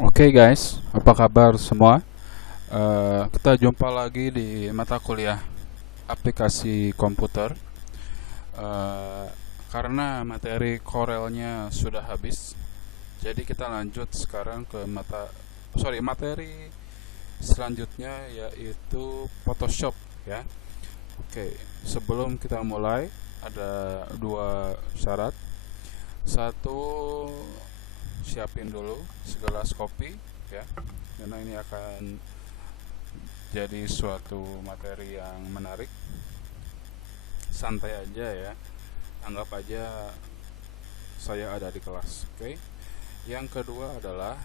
Oke guys, apa kabar semua? Kita jumpa lagi di mata kuliah aplikasi komputer. Eh, karena materi Corelnya sudah habis, jadi kita lanjut sekarang ke materi selanjutnya, yaitu Photoshop ya. Oke, sebelum kita mulai ada dua syarat. Satu, siapin dulu segelas kopi ya, karena ini akan jadi suatu materi yang menarik. Santai aja ya, anggap aja saya ada di kelas. Oke. Yang kedua adalah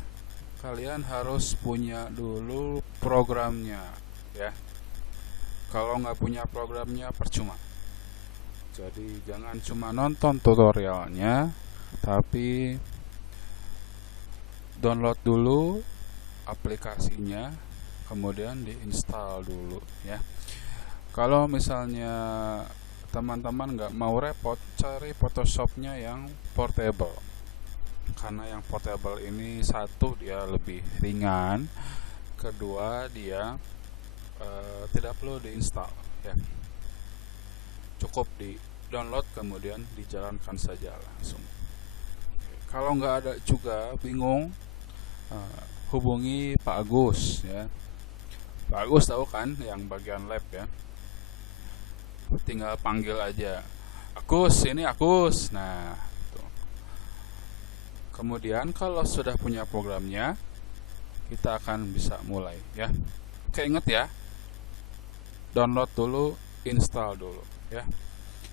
kalian harus punya dulu programnya ya. Kalau nggak punya programnya percuma. Jadi jangan cuma nonton tutorialnya, tapi download dulu aplikasinya, kemudian diinstal dulu ya. Kalau misalnya teman-teman nggak mau repot, cari Photoshopnya yang portable. Karena yang portable ini, satu, dia lebih ringan, kedua dia tidak perlu diinstal ya, cukup di download kemudian dijalankan saja langsung. Kalau nggak ada juga bingung, hubungi Pak Agus ya. Pak Agus tahu kan yang bagian lab ya, tinggal panggil aja, Agus, ini Agus. Nah tuh. Kemudian kalau sudah punya programnya, kita akan bisa mulai ya. Oke, ingat ya, download dulu, install dulu ya.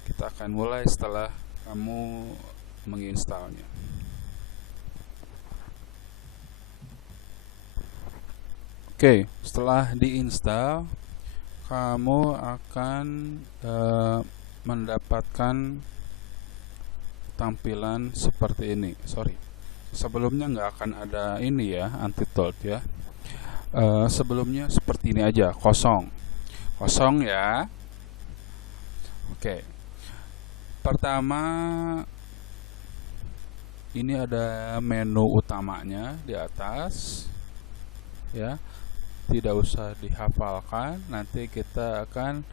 Kita akan mulai setelah kamu menginstalnya. Oke, setelah diinstal, kamu akan mendapatkan tampilan seperti ini. Sorry, sebelumnya nggak akan ada ini ya, Untitled ya. Sebelumnya seperti ini aja, kosong, kosong ya. Oke, pertama ini ada menu utamanya di atas ya. Tidak usah dihafalkan, nanti kita akan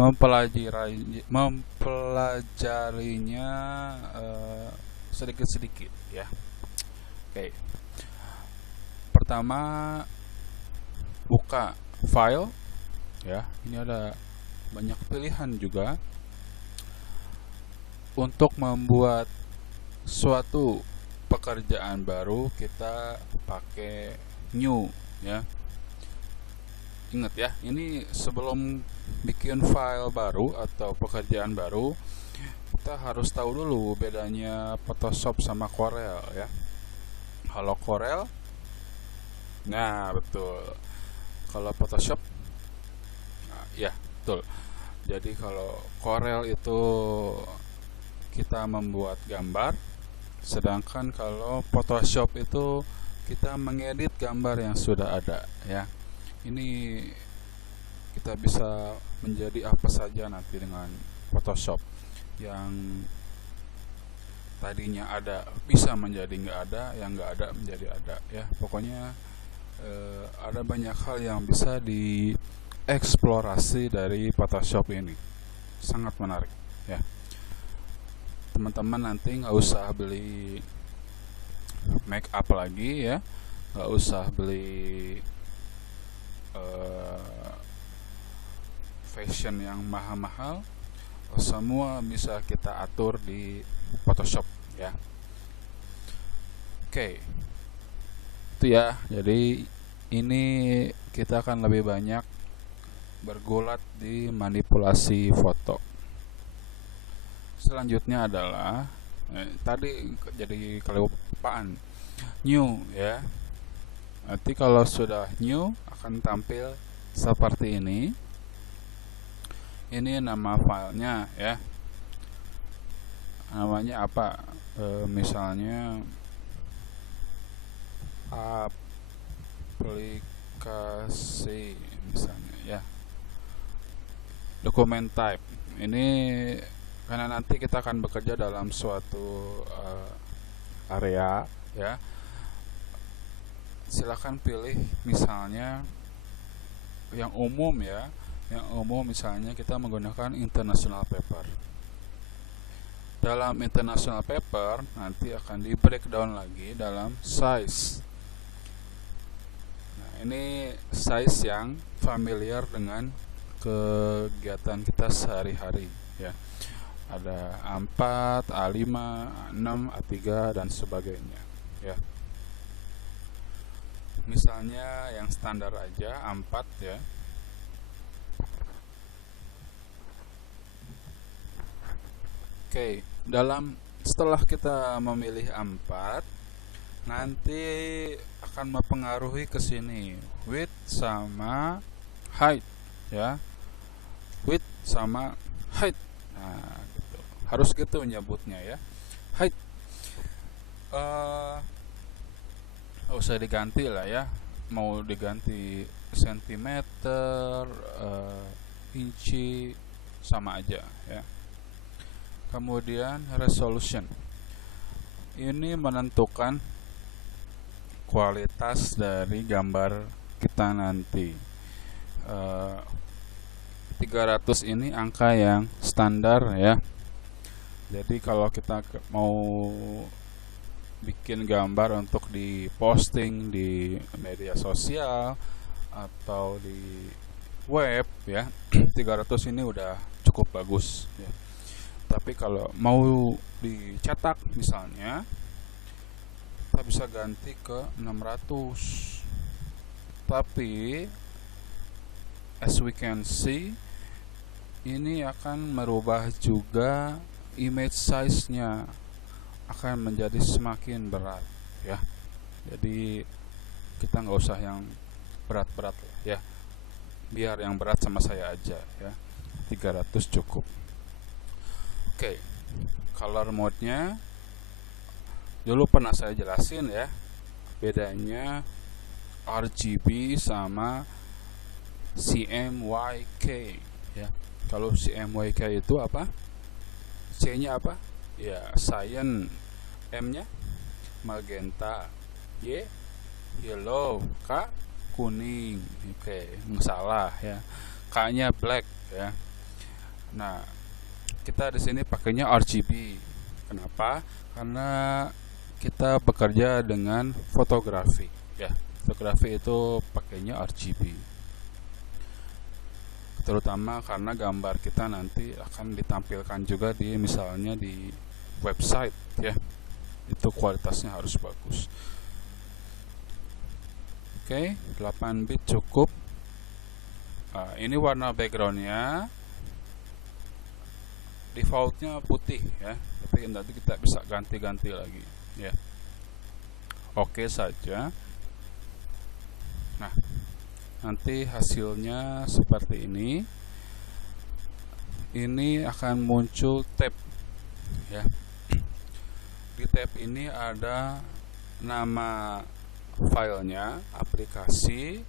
mempelajarinya sedikit-sedikit ya. Oke, pertama buka file ya. Ini ada banyak pilihan juga untuk membuat suatu pekerjaan baru. Kita pakai new ya. Ingat ya, ini sebelum bikin file baru atau pekerjaan baru, kita harus tahu dulu bedanya Photoshop sama Corel ya. Kalau Corel, nah betul. Kalau Photoshop, nah, ya betul. Jadi kalau Corel itu kita membuat gambar, sedangkan kalau Photoshop itu kita mengedit gambar yang sudah ada ya. Ini kita bisa menjadi apa saja nanti dengan Photoshop. Yang tadinya ada bisa menjadi nggak ada, yang nggak ada menjadi ada ya. Pokoknya ada banyak hal yang bisa dieksplorasi dari Photoshop ini. Sangat menarik ya. Teman-teman nanti nggak usah beli make up lagi ya, nggak usah beli fashion yang mahal-mahal. Semua bisa kita atur di Photoshop ya. Oke, itu ya. Jadi ini kita akan lebih banyak bergulat di manipulasi foto. Selanjutnya adalah tadi jadi kelupaan, new ya. Nanti kalau sudah new akan tampil seperti ini. Ini nama filenya ya. Namanya apa? Misalnya aplikasi misalnya ya. Dokumen type. Ini karena nanti kita akan bekerja dalam suatu area ya. silakan pilih misalnya yang umum ya, yang umum misalnya kita menggunakan international paper. Dalam international paper nanti akan di breakdown lagi dalam size. Nah, ini size yang familiar dengan kegiatan kita sehari-hari ya. Ada A4, A5, A6, A3 dan sebagainya ya. Misalnya yang standar aja A4 ya. Oke, setelah kita memilih A4, nanti akan mempengaruhi ke sini width sama height ya. Width sama height. Nah, gitu. Harus gitu nyebutnya ya. Height. Usah diganti lah ya. Mau diganti sentimeter, inci sama aja ya. Kemudian resolution. Ini menentukan kualitas dari gambar kita nanti. 300 ini angka yang standar ya. Jadi kalau kita mau bikin gambar untuk diposting di media sosial atau di web ya, 300 ini udah cukup bagus ya. Tapi kalau mau dicetak misalnya, kita bisa ganti ke 600. Tapi as we can see, ini akan merubah juga image size-nya, akan menjadi semakin berat ya. Jadi kita nggak usah yang berat-berat ya. Biar yang berat sama saya aja ya. 300 cukup. Oke, color mode-nya dulu pernah saya jelasin ya. Bedanya RGB sama CMYK ya. Kalau CMYK itu apa? C-nya apa? Ya, cyan. M-nya magenta. Y yellow. K kuning. Oke, salah ya. K-nya black ya. Nah, kita di sini pakainya RGB. Kenapa? Karena kita bekerja dengan fotografi ya. Fotografi itu pakainya RGB. Terutama karena gambar kita nanti akan ditampilkan juga di misalnya di website ya. Itu kualitasnya harus bagus. Oke, 8 bit cukup. Ini warna backgroundnya defaultnya putih ya, tapi nanti kita bisa ganti-ganti lagi ya. Oke saja. Nah, nanti hasilnya seperti ini. Ini akan muncul tab ya. Di tab ini ada nama filenya, aplikasi,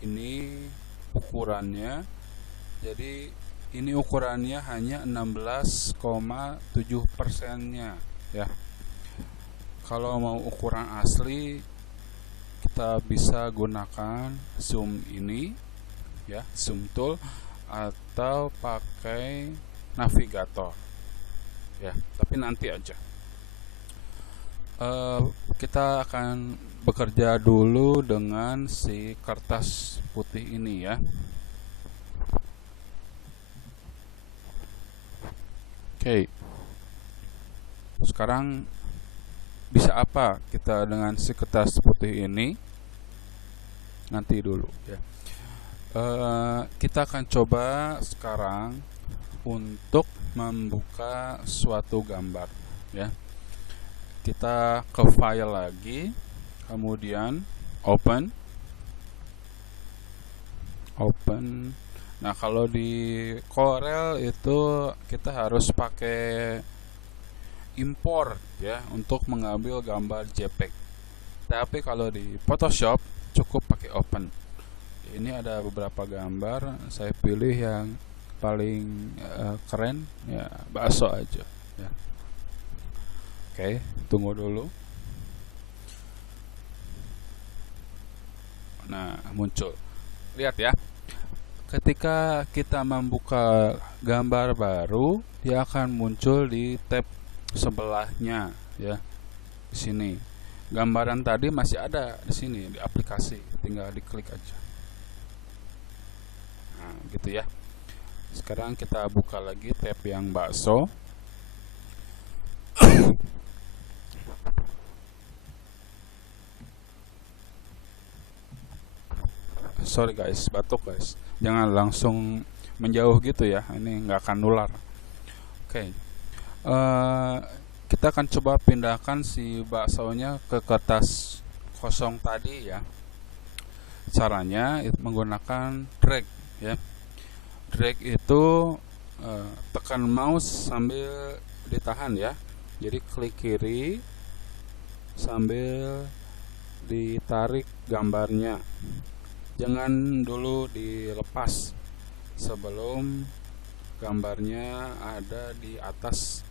ini ukurannya. Jadi ini ukurannya hanya 16,7%-nya ya. Kalau mau ukuran asli kita bisa gunakan zoom ini ya, zoom tool, atau pakai navigator ya, tapi nanti aja. Kita akan bekerja dulu dengan si kertas putih ini ya. Oke. Sekarang bisa apa kita dengan si kertas putih ini? Nanti dulu ya. Kita akan coba sekarang untuk membuka suatu gambar ya. Kita ke file lagi, kemudian open. Nah, kalau di Corel itu kita harus pakai import ya untuk mengambil gambar JPEG. Tapi kalau di Photoshop cukup pakai open. Ini ada beberapa gambar, saya pilih yang paling keren ya, bakso aja ya. Oke, tunggu dulu. muncul. Lihat ya, ketika kita membuka gambar baru, dia akan muncul di tab sebelahnya ya. Di sini. Gambaran tadi masih ada di sini di aplikasi, tinggal diklik aja. Nah, gitu ya. Sekarang kita buka lagi tab yang bakso. Sorry guys, batuk guys. Jangan langsung menjauh gitu ya. Ini nggak akan nular. Oke. Kita akan coba pindahkan si baksonya ke kertas kosong tadi ya. Caranya menggunakan drag ya. Drag itu tekan mouse sambil ditahan ya. Jadi klik kiri sambil ditarik gambarnya. Jangan dulu dilepas sebelum gambarnya ada di atas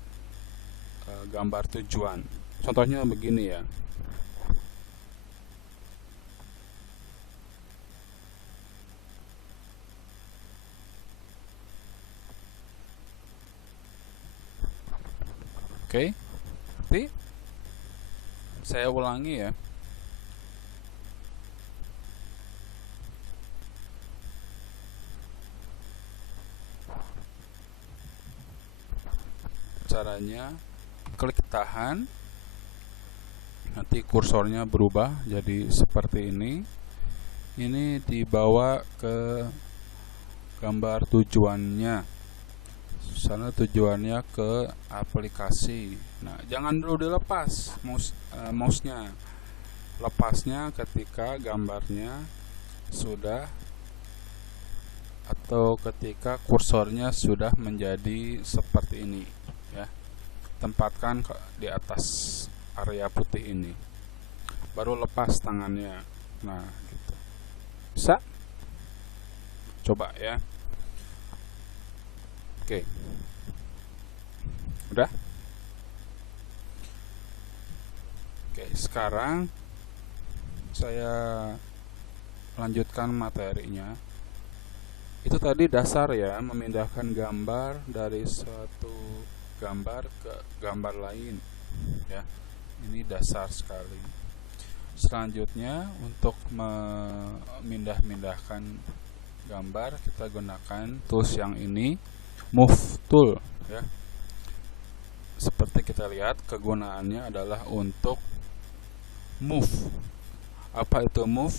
gambar tujuan. Contohnya begini ya. Oke. Nanti saya ulangi ya. Caranya klik tahan, nanti kursornya berubah jadi seperti ini. Ini dibawa ke gambar tujuannya. Sana tujuannya ke aplikasi. Nah, jangan dulu dilepas mouse-nya. Lepasnya ketika gambarnya sudah atau ketika kursornya sudah menjadi seperti ini ya. Tempatkan di atas area putih ini, baru lepas tangannya. Nah gitu. Bisa? Coba ya. Oke, udah. Oke, sekarang saya lanjutkan materinya. Itu tadi dasar ya, memindahkan gambar dari satu gambar ke gambar lain ya. Ini dasar sekali. Selanjutnya untuk memindah-mindahkan gambar, kita gunakan tools yang ini, move tool ya. Seperti kita lihat, kegunaannya adalah untuk move. Apa itu move?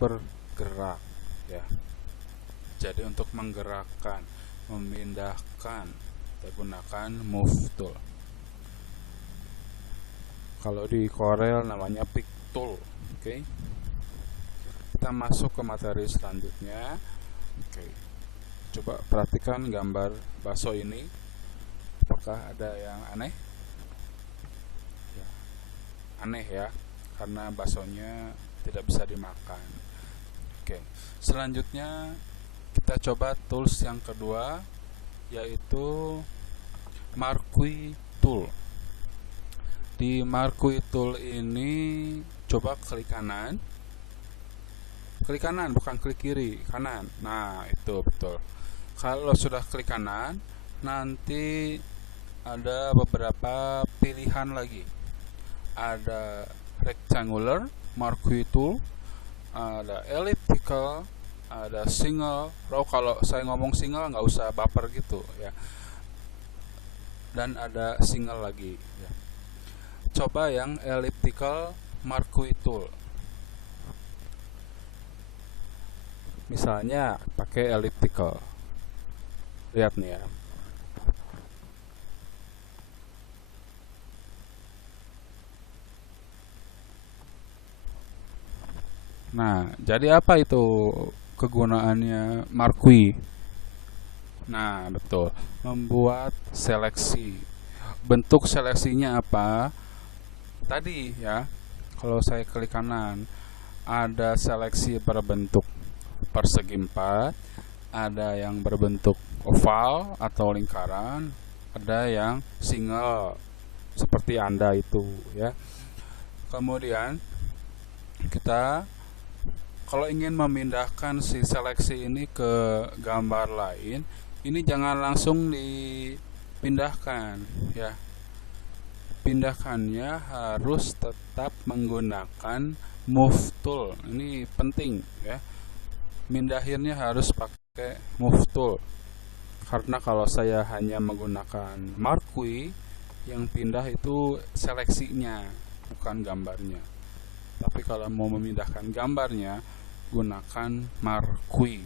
Bergerak ya. Jadi untuk menggerakkan, memindahkan, kita gunakan move tool. Kalau di Corel namanya pick tool. Oke. Kita masuk ke materi selanjutnya. Oke. Coba perhatikan gambar bakso ini. Apakah ada yang aneh? Ya, aneh ya, karena baksonya tidak bisa dimakan. Oke. Selanjutnya kita coba tools yang kedua, yaitu Marquee tool. Di Marquee tool ini coba klik kanan. Klik kanan, bukan klik kiri, kanan. Nah, itu betul. Kalau sudah klik kanan, nanti ada beberapa pilihan lagi. Ada rectangular, Marquee tool, ada elliptical, ada single row. Kalau saya ngomong single nggak usah baper gitu ya. Dan ada single lagi ya. Coba yang elliptical Marquee tool. Misalnya pakai elliptical. Lihat nih ya. Nah, jadi apa itu kegunaannya Marquee? Nah, betul. Membuat seleksi. Bentuk seleksinya apa? Tadi ya, kalau saya klik kanan, ada seleksi berbentuk persegi 4, ada yang berbentuk oval atau lingkaran, ada yang single seperti Anda itu ya. Kemudian kita kalau ingin memindahkan si seleksi ini ke gambar lain, ini jangan langsung dipindahkan ya. Pindahkannya harus tetap menggunakan move tool. Ini penting ya. Mindahinnya harus pakai move tool. Karena kalau saya hanya menggunakan marquee, yang pindah itu seleksinya, bukan gambarnya. Tapi kalau mau memindahkan gambarnya, gunakan marquee.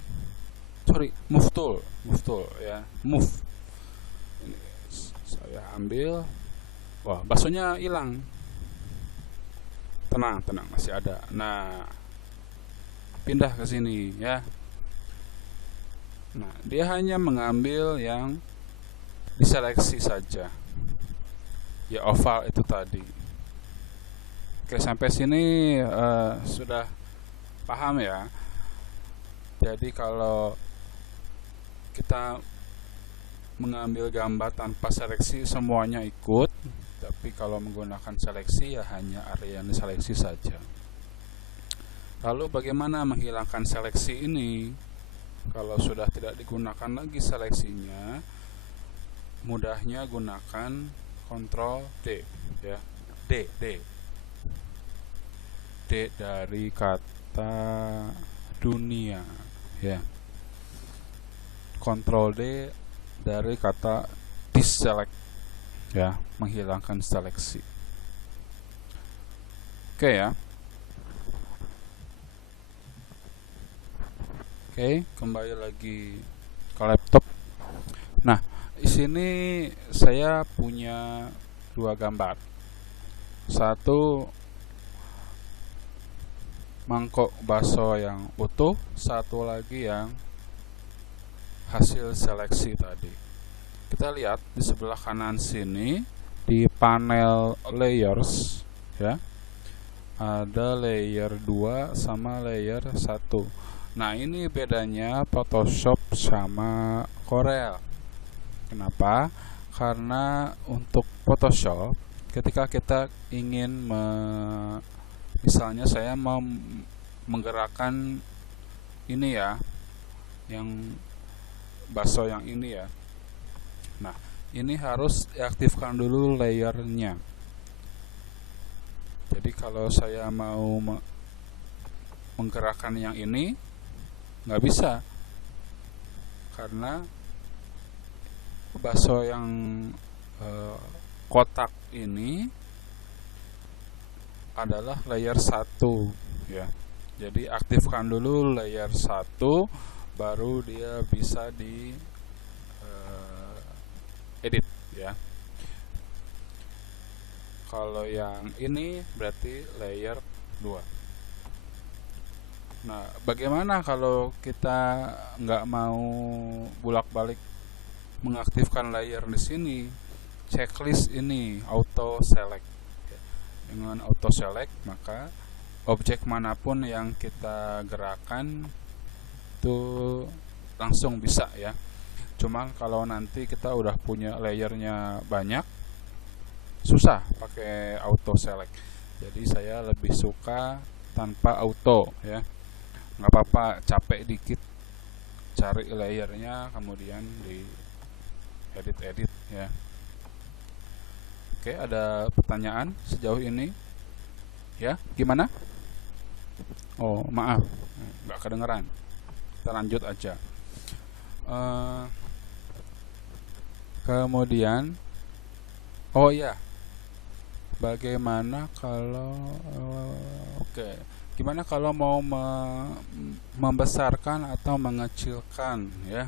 Move tool ya, move. Ini saya ambil. Wah, baksonya hilang. Tenang, masih ada. Nah, pindah ke sini ya. Nah, dia hanya mengambil yang diseleksi saja. Ya, oval itu tadi. Oke, sampai sini sudah paham ya. Jadi kalau kita mengambil gambar tanpa seleksi, semuanya ikut. Tapi kalau menggunakan seleksi, ya hanya area yang diseleksi saja. Lalu bagaimana menghilangkan seleksi ini? Kalau sudah tidak digunakan lagi seleksinya, mudahnya gunakan Ctrl D ya. D dari kata dunia ya. Ctrl D dari kata deselect ya, menghilangkan seleksi. Oke ya. Oke, kembali lagi ke laptop. Nah, di sini saya punya dua gambar. Satu mangkok bakso yang utuh, satu lagi yang hasil seleksi tadi. Kita lihat di sebelah kanan sini di panel layers ya. Ada layer 2 sama layer 1. Nah, ini bedanya Photoshop sama Corel. Kenapa? Karena untuk Photoshop ketika kita ingin misalnya saya mau menggerakkan ini ya, yang bakso yang ini ya. Nah, ini harus diaktifkan dulu layernya. Jadi kalau saya mau menggerakkan yang ini, nggak bisa, karena bakso yang kotak ini adalah layer 1 ya. Jadi aktifkan dulu layer 1, baru dia bisa di edit ya. Kalau yang ini berarti layer 2. Nah, bagaimana kalau kita nggak mau bolak-balik mengaktifkan layer di sini? Checklist ini auto select. Dengan auto select, maka objek manapun yang kita gerakan itu langsung bisa ya. Cuma kalau nanti kita udah punya layernya banyak, susah pakai auto select. Jadi saya lebih suka tanpa auto ya. Nggak apa-apa, capek dikit cari layernya, kemudian di edit ya. Oke, ada pertanyaan sejauh ini ya? Gimana? Oh, maaf, nggak kedengeran. Kita lanjut aja. Kemudian oh ya, bagaimana kalau gimana kalau mau membesarkan atau mengecilkan ya.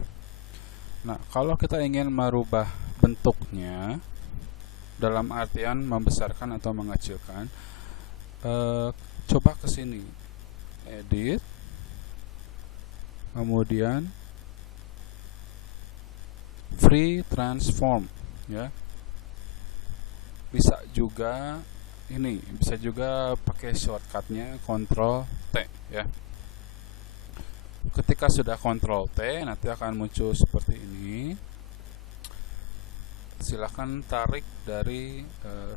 Nah, kalau kita ingin merubah bentuknya dalam artian membesarkan atau mengecilkan, coba ke sini, edit, kemudian free transform ya. Bisa juga pakai shortcutnya Ctrl T ya. Ketika sudah Ctrl T, nanti akan muncul seperti ini. Silahkan tarik dari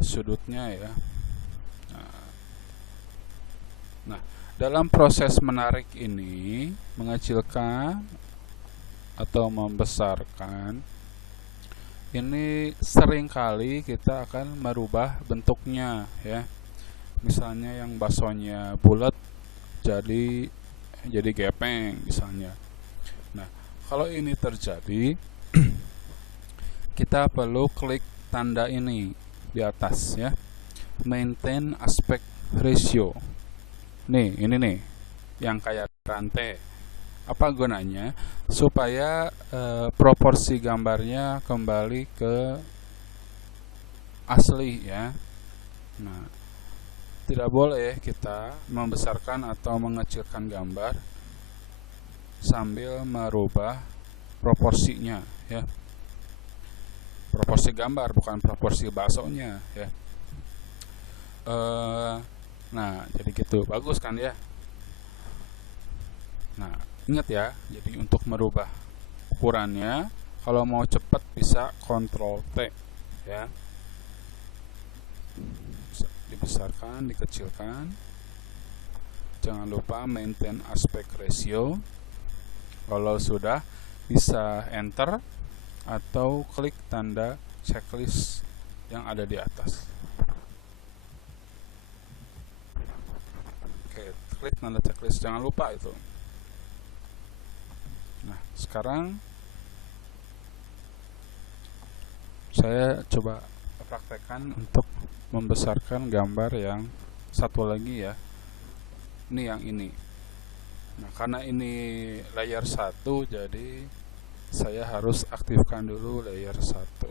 sudutnya ya. Nah, dalam proses menarik ini, mengecilkan atau membesarkan, ini seringkali kita akan merubah bentuknya ya. Misalnya yang baksonya bulat jadi gepeng misalnya. Nah, kalau ini terjadi, kita perlu klik tanda ini di atas ya. Maintain aspect ratio. Nih, ini nih yang kayak rantai. Apa gunanya? Supaya proporsi gambarnya kembali ke asli ya. Nah, tidak boleh kita membesarkan atau mengecilkan gambar sambil merubah proporsinya ya. Proporsi gambar bukan proporsi baksonya ya. Nah, jadi gitu. Bagus kan ya? Nah, ingat ya, jadi untuk merubah ukurannya, kalau mau cepat bisa Ctrl T ya. Bisa dibesarkan, dikecilkan. Jangan lupa maintain aspect ratio. Kalau sudah, bisa enter atau klik tanda checklist yang ada di atas. Oke, klik tanda checklist, jangan lupa itu. Nah, sekarang saya coba praktekkan untuk membesarkan gambar yang satu lagi ya. Ini yang ini. Nah, karena ini layer 1, jadi saya harus aktifkan dulu layer 1.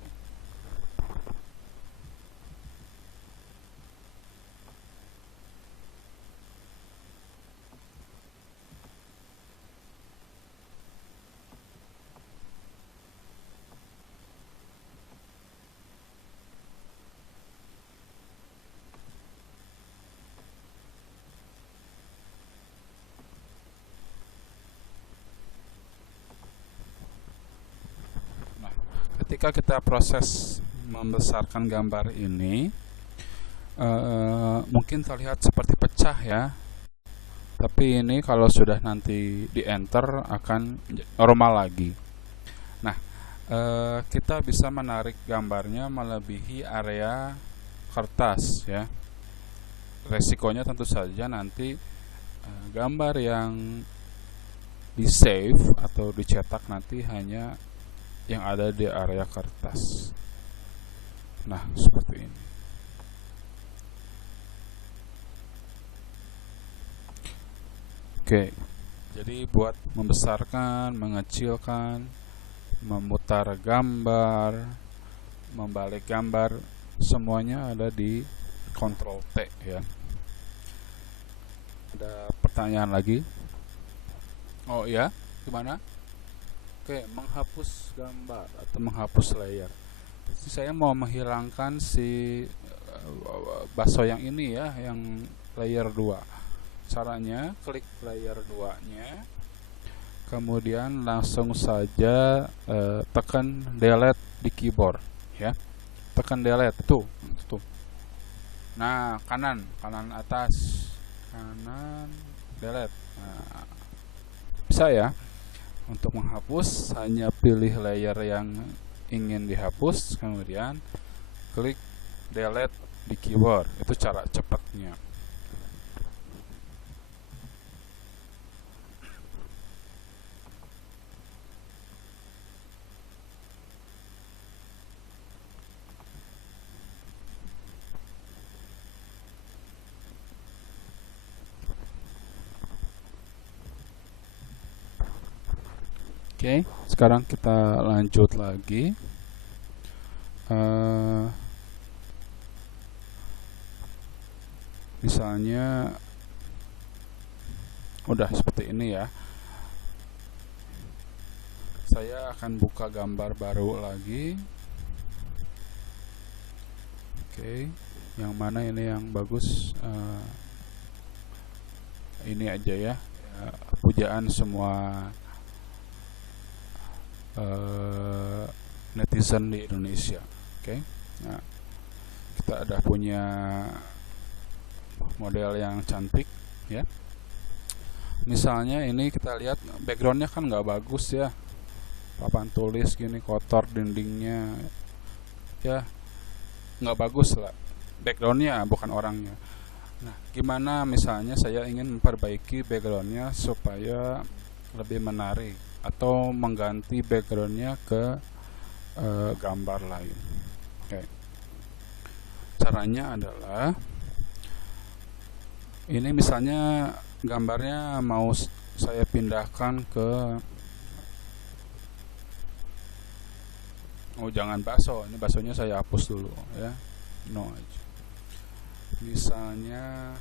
Ketika kita proses membesarkan gambar ini, mungkin terlihat seperti pecah ya, tapi ini kalau sudah nanti di enter akan normal lagi. Nah, kita bisa menarik gambarnya melebihi area kertas ya. Resikonya tentu saja nanti gambar yang di save atau dicetak nanti hanya yang ada di area kertas. Nah, seperti ini. Oke, jadi buat membesarkan, mengecilkan, memutar gambar, membalik gambar, semuanya ada di Ctrl T ya. Ada pertanyaan lagi? Oh ya, gimana? Oke, menghapus gambar atau menghapus layer. Jadi saya mau menghilangkan si bakso yang ini ya, yang layer 2. Caranya klik layer 2-nya, kemudian langsung saja tekan delete di keyboard ya. Tekan delete tuh. Nah, kanan atas, kanan delete. Nah, bisa ya. Untuk menghapus hanya pilih layer yang ingin dihapus, kemudian klik delete di keyboard. Itu cara cepatnya. Oke, sekarang kita lanjut lagi. Misalnya udah seperti ini ya. Saya akan buka gambar baru lagi. Oke, yang mana ini yang bagus? Ini aja ya. Pujaan semua netizen di Indonesia. Oke. Nah, kita ada punya model yang cantik ya. Misalnya ini kita lihat backgroundnya kan nggak bagus ya, papan tulis gini kotor dindingnya ya, nggak bagus lah backgroundnya, bukan orangnya. Nah, gimana misalnya saya ingin memperbaiki backgroundnya supaya lebih menarik, atau mengganti backgroundnya ke gambar lain. Oke. Caranya adalah ini, misalnya gambarnya mau saya pindahkan ke, oh jangan bakso, ini baksonya saya hapus dulu ya, no aja. Misalnya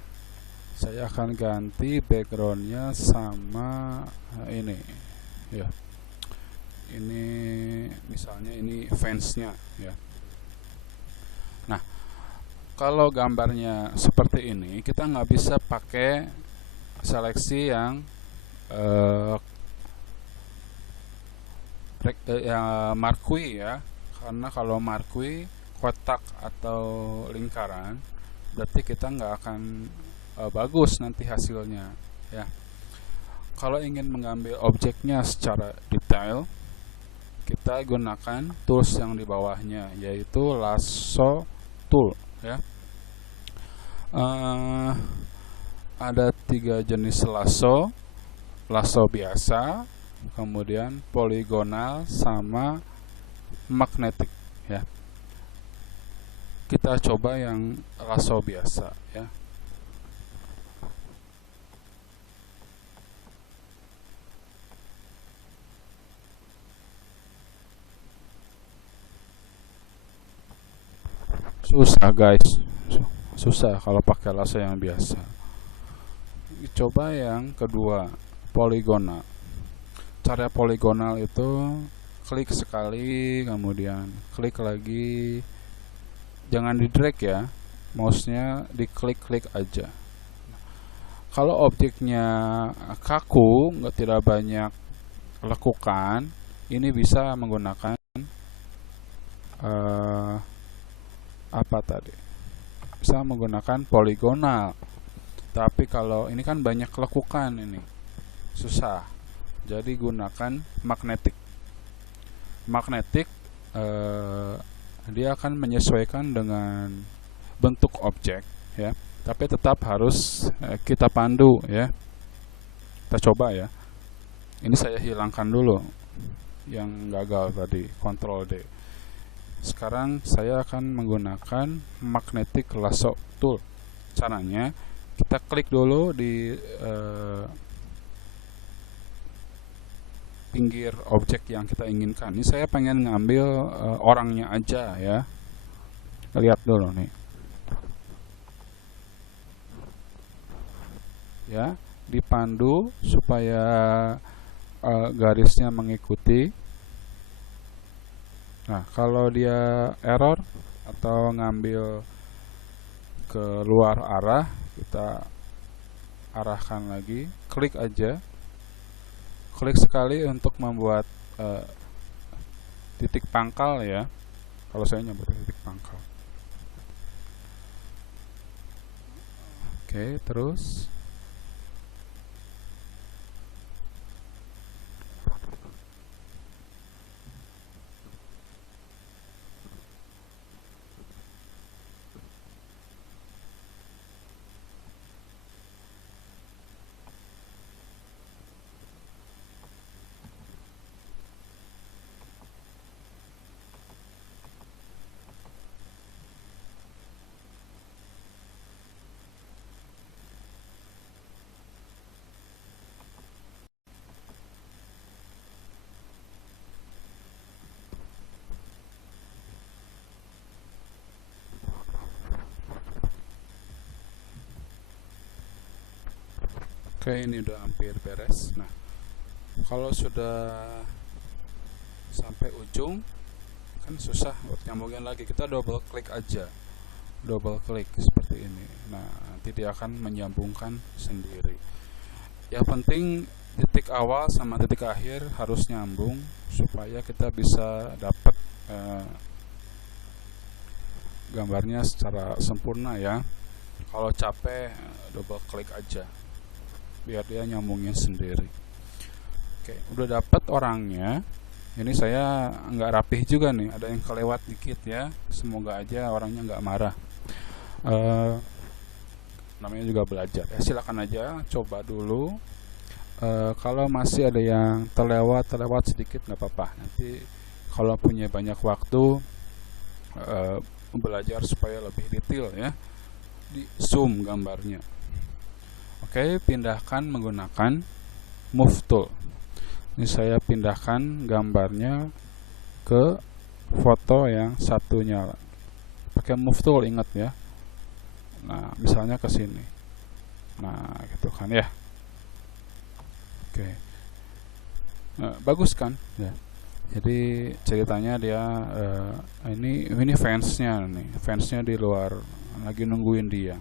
saya akan ganti backgroundnya sama ini ya, ini misalnya ini fansnya ya. Nah, kalau gambarnya seperti ini kita nggak bisa pakai seleksi yang marquee ya, karena kalau marquee kotak atau lingkaran berarti kita nggak akan bagus nanti hasilnya ya. Kalau ingin mengambil objeknya secara detail, kita gunakan tools yang di bawahnya, yaitu lasso tool ya. Ada 3 jenis lasso: lasso biasa, kemudian poligonal, sama magnetik ya. Kita coba yang lasso biasa ya. Susah guys, susah kalau pakai lasso yang biasa. Coba yang kedua, poligonal. Cara poligonal itu klik sekali, kemudian klik lagi, jangan di drag ya, mouse-nya diklik-klik aja. Kalau objeknya kaku, tidak banyak lekukan, ini bisa menggunakan apa tadi? Bisa menggunakan poligonal. Tapi kalau ini kan banyak lekukan, ini susah. Jadi gunakan magnetik. Magnetik dia akan menyesuaikan dengan bentuk objek ya, tapi tetap harus kita pandu ya. Kita coba ya. Ini saya hilangkan dulu yang gagal tadi, Ctrl D. Sekarang saya akan menggunakan magnetic lasso tool. Caranya kita klik dulu di pinggir objek yang kita inginkan. Ini saya pengen ngambil orangnya aja ya. Lihat dulu nih. Ya, dipandu supaya garisnya mengikuti. Nah, kalau dia error atau ngambil ke luar arah, kita arahkan lagi, klik aja. Klik sekali untuk membuat titik pangkal ya. Kalau saya nyebut titik pangkal. Oke, terus oke, ini udah hampir beres. Nah, kalau sudah sampai ujung kan susah buat nyambungin lagi, kita double klik aja, double klik seperti ini. Nah, nanti dia akan menyambungkan sendiri. Yang penting titik awal sama titik akhir harus nyambung supaya kita bisa dapat gambarnya secara sempurna ya. Kalau capek, double klik aja biar dia nyambungin sendiri. Oke, udah dapat orangnya. Ini saya nggak rapih juga nih, ada yang kelewat dikit ya. Semoga aja orangnya nggak marah. Eh, Namanya juga belajar ya, silakan aja coba dulu. Kalau masih ada yang terlewat sedikit nggak apa-apa. Nanti kalau punya banyak waktu, eh, belajar supaya lebih detail ya, di zoom gambarnya. Oke, pindahkan menggunakan move tool. Ini saya pindahkan gambarnya ke foto yang satunya pakai move tool, ingat ya. Nah, misalnya ke sini. Nah, gitu kan ya. Oke. Nah, bagus kan ya. Jadi ceritanya dia ini fansnya di luar lagi nungguin dia.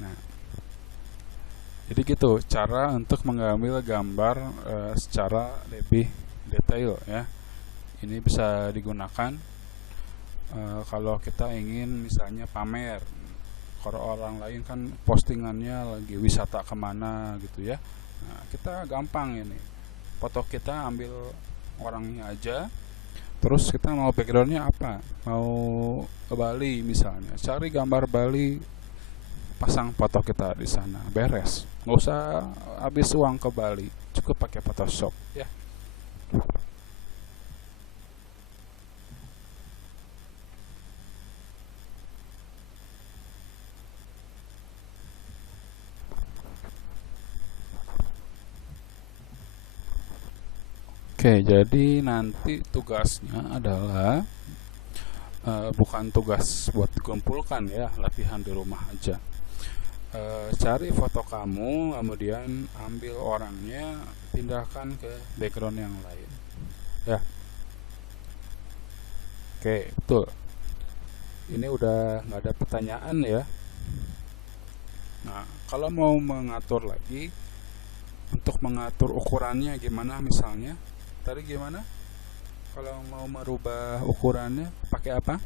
Nah, jadi gitu cara untuk mengambil gambar secara lebih detail ya. Ini bisa digunakan kalau kita ingin misalnya pamer. Kalau orang lain kan postingannya lagi wisata kemana gitu ya. Nah, kita gampang ini. Foto kita ambil orangnya aja. Terus kita mau backgroundnya apa? Mau ke Bali misalnya. Cari gambar Bali, pasang foto kita di sana, beres. Nggak usah habis uang ke Bali, cukup pakai Photoshop ya. Oke, jadi nanti tugasnya adalah bukan tugas buat dikumpulkan ya, latihan di rumah aja. Cari foto kamu, kemudian ambil orangnya, pindahkan ke background yang lain. Ya, oke, betul. Ini udah nggak ada pertanyaan ya. Nah, kalau mau mengatur lagi, untuk mengatur ukurannya gimana misalnya? Tadi gimana? Kalau mau merubah ukurannya pakai apa?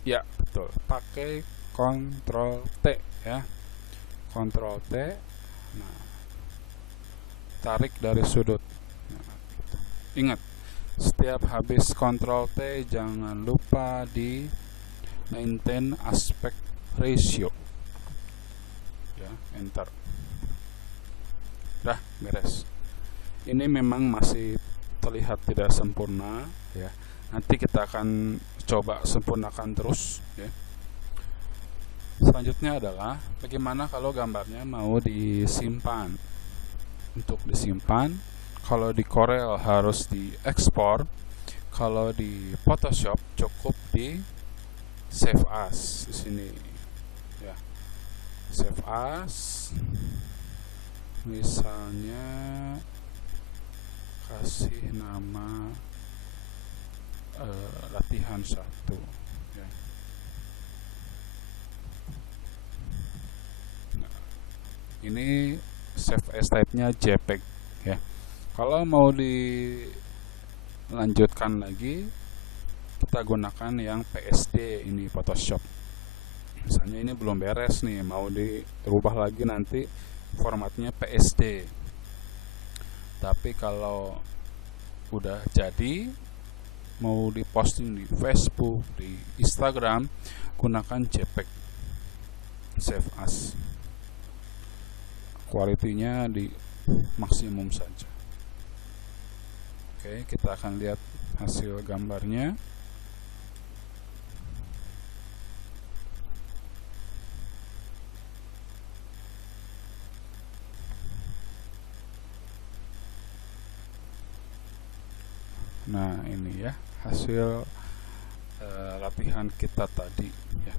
Ya, betul. Pakai Ctrl T ya. Ctrl T. Nah, tarik dari sudut. Nah, gitu. Ingat, setiap habis Ctrl T jangan lupa di maintain aspect ratio. Ya, enter. Dah, beres. Ini memang masih terlihat tidak sempurna ya. Nanti kita akan coba sempurnakan terus ya. Selanjutnya adalah bagaimana kalau gambarnya mau disimpan. Untuk disimpan, kalau di Corel harus diekspor, kalau di Photoshop cukup di save as di sini ya. Save as misalnya kasih nama latihan 1 ya. Nah, ini save as type-nya JPEG ya. Kalau mau dilanjutkan lagi, kita gunakan yang PSD, ini Photoshop. Misalnya ini belum beres nih, mau dirubah lagi nanti formatnya PSD. Tapi kalau udah jadi, mau diposting di Facebook, di Instagram, gunakan JPEG, save as. Kualitinya di maksimum saja. Oke, kita akan lihat hasil gambarnya. Nah, ini ya hasil latihan kita tadi ya.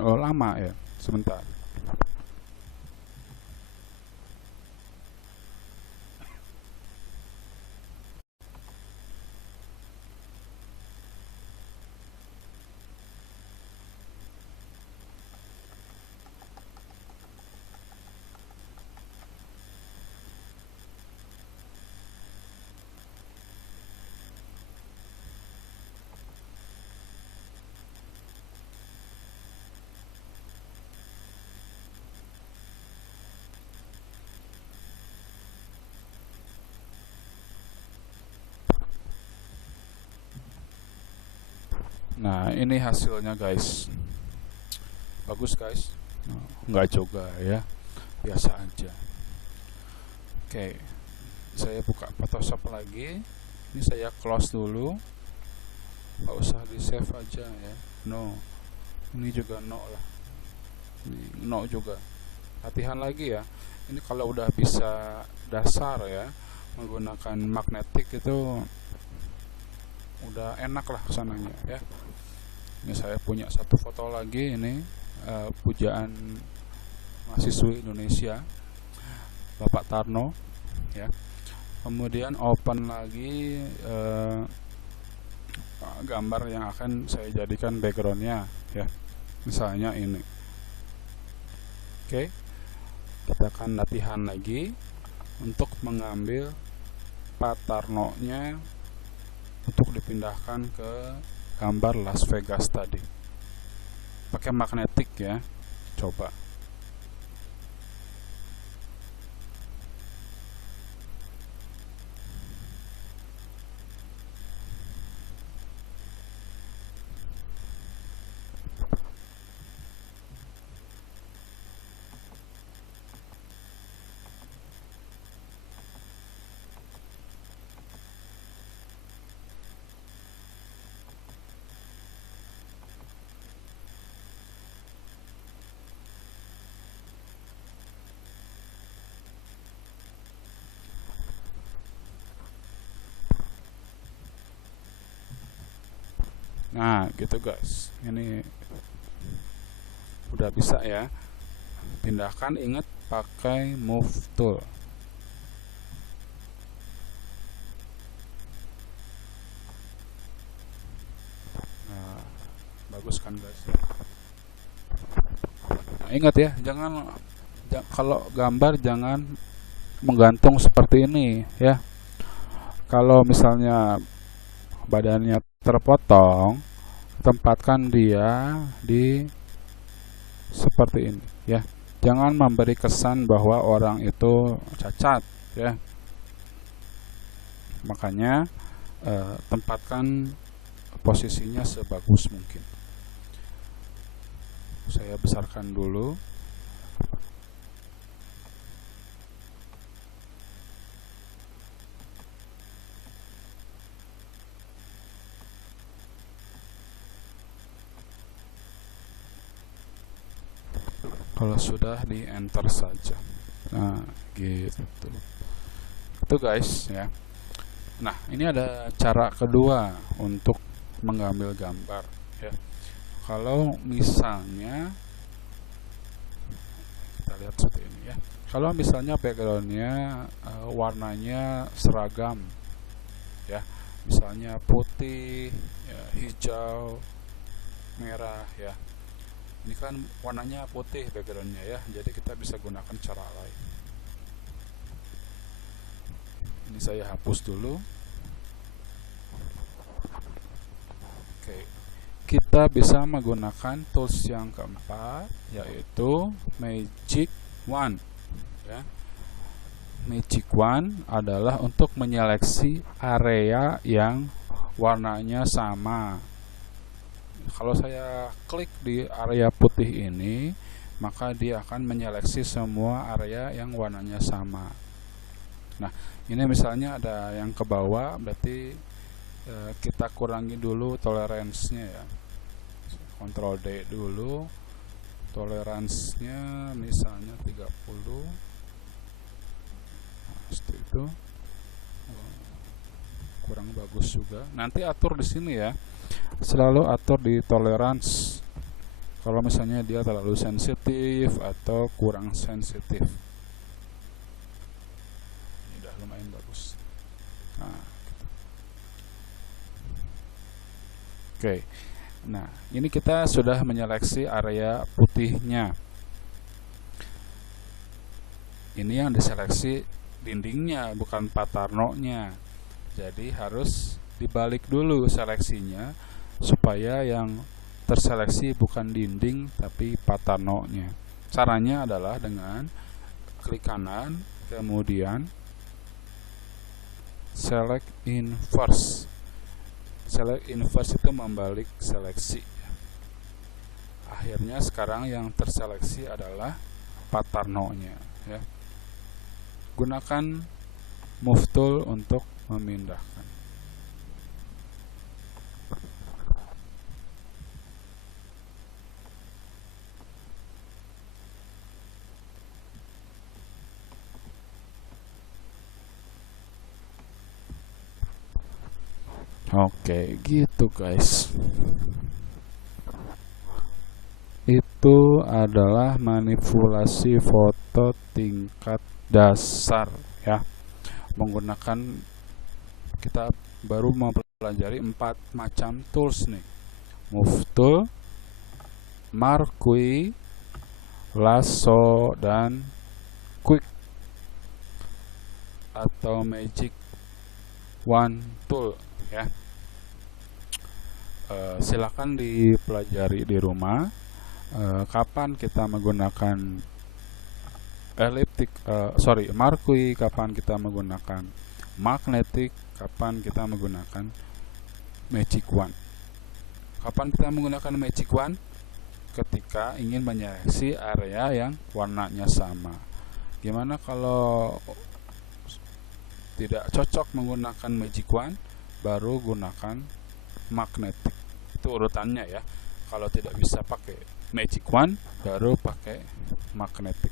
Oh, lama ya, sebentar. Nah, ini hasilnya guys. Bagus guys? Enggak juga ya, biasa aja. Oke, saya buka Photoshop lagi. Ini saya close dulu, nggak usah di save aja ya. No, ini juga no lah, ini no juga. Latihan lagi ya. Ini kalau udah bisa dasar ya, menggunakan magnetik itu udah enak lah kesananya ya. Ini saya punya satu foto lagi, ini pujaan mahasiswi Indonesia Bapak Tarno ya. Kemudian open lagi gambar yang akan saya jadikan backgroundnya ya, misalnya ini. Oke, kita akan latihan lagi untuk mengambil Pak Tarno nya untuk dipindahkan ke gambar Las Vegas tadi pakai magnetik ya. Coba. Nah, gitu guys. Ini udah bisa ya. Pindahkan, ingat pakai move tool. Nah, bagus kan guys. Nah, ingat ya, kalau gambar jangan menggantung seperti ini ya. Kalau misalnya badannya terpotong, tempatkan dia di seperti ini ya. Jangan memberi kesan bahwa orang itu cacat ya. Makanya tempatkan posisinya sebagus mungkin. Saya besarkan dulu. Kalau sudah, di enter saja. Nah, gitu. Itu guys ya. Nah, ini ada cara kedua untuk mengambil gambar ya. Kalau misalnya kita lihat seperti ini ya. Kalau misalnya backgroundnya warnanya seragam ya, misalnya putih ya, hijau, merah ya. Ini kan warnanya putih backgroundnya ya, jadi kita bisa gunakan cara lain. Ini saya hapus dulu. Oke, kita bisa menggunakan tools yang keempat, yaitu Magic Wand ya. Magic Wand adalah untuk menyeleksi area yang warnanya sama. Kalau saya klik di area putih ini, maka dia akan menyeleksi semua area yang warnanya sama. Nah, ini misalnya ada yang ke bawah, berarti kita kurangi dulu toleransinya ya. Ctrl D dulu, toleransinya misalnya 30. Nah, seperti itu. Kurang bagus juga. Nanti atur di sini ya. Selalu atur di tolerance. Kalau misalnya dia terlalu sensitif atau kurang sensitif. Ini udah lumayan bagus. Nah, gitu. Oke. Nah, ini kita sudah menyeleksi area putihnya. Ini yang diseleksi dindingnya, bukan Pak Tarno-nya. Jadi harus dibalik dulu seleksinya, supaya yang terseleksi bukan dinding tapi Pak Tarno-nya. Caranya adalah dengan klik kanan, kemudian select in first. inverse itu membalik seleksi. Akhirnya sekarang yang terseleksi adalah Paterno-nya, ya. Gunakan move tool untuk memindahkan. Oke, gitu guys. Itu adalah manipulasi foto tingkat dasar, ya. Menggunakan, kita baru mempelajari 4 macam tools nih. Move tool, marquee, lasso, dan quick atau magic wand tool, ya. Silakan dipelajari di rumah. Kapan kita menggunakan marquee, kapan kita menggunakan magnetic, kapan kita menggunakan magic wand. Kapan kita menggunakan magic wand? Ketika ingin menyeleksi area yang warnanya sama. Gimana kalau tidak cocok menggunakan magic wand? Baru gunakan magnetic. Itu urutannya, ya. Kalau tidak bisa pakai magic wand, baru pakai magnetic.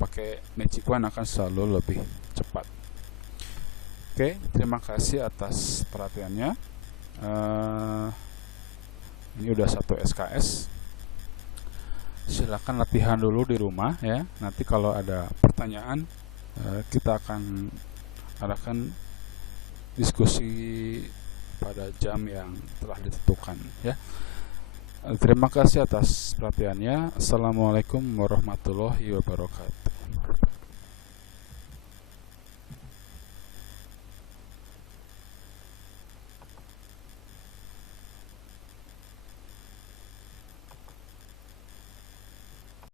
Pakai magic wand akan selalu lebih cepat. Oke, terima kasih atas perhatiannya. Ini udah 1 SKS. Silakan latihan dulu di rumah, ya. Nanti kalau ada pertanyaan, kita akan arahkan diskusi pada jam yang telah ditentukan, ya. Terima kasih atas perhatiannya. Assalamualaikum warahmatullahi wabarakatuh.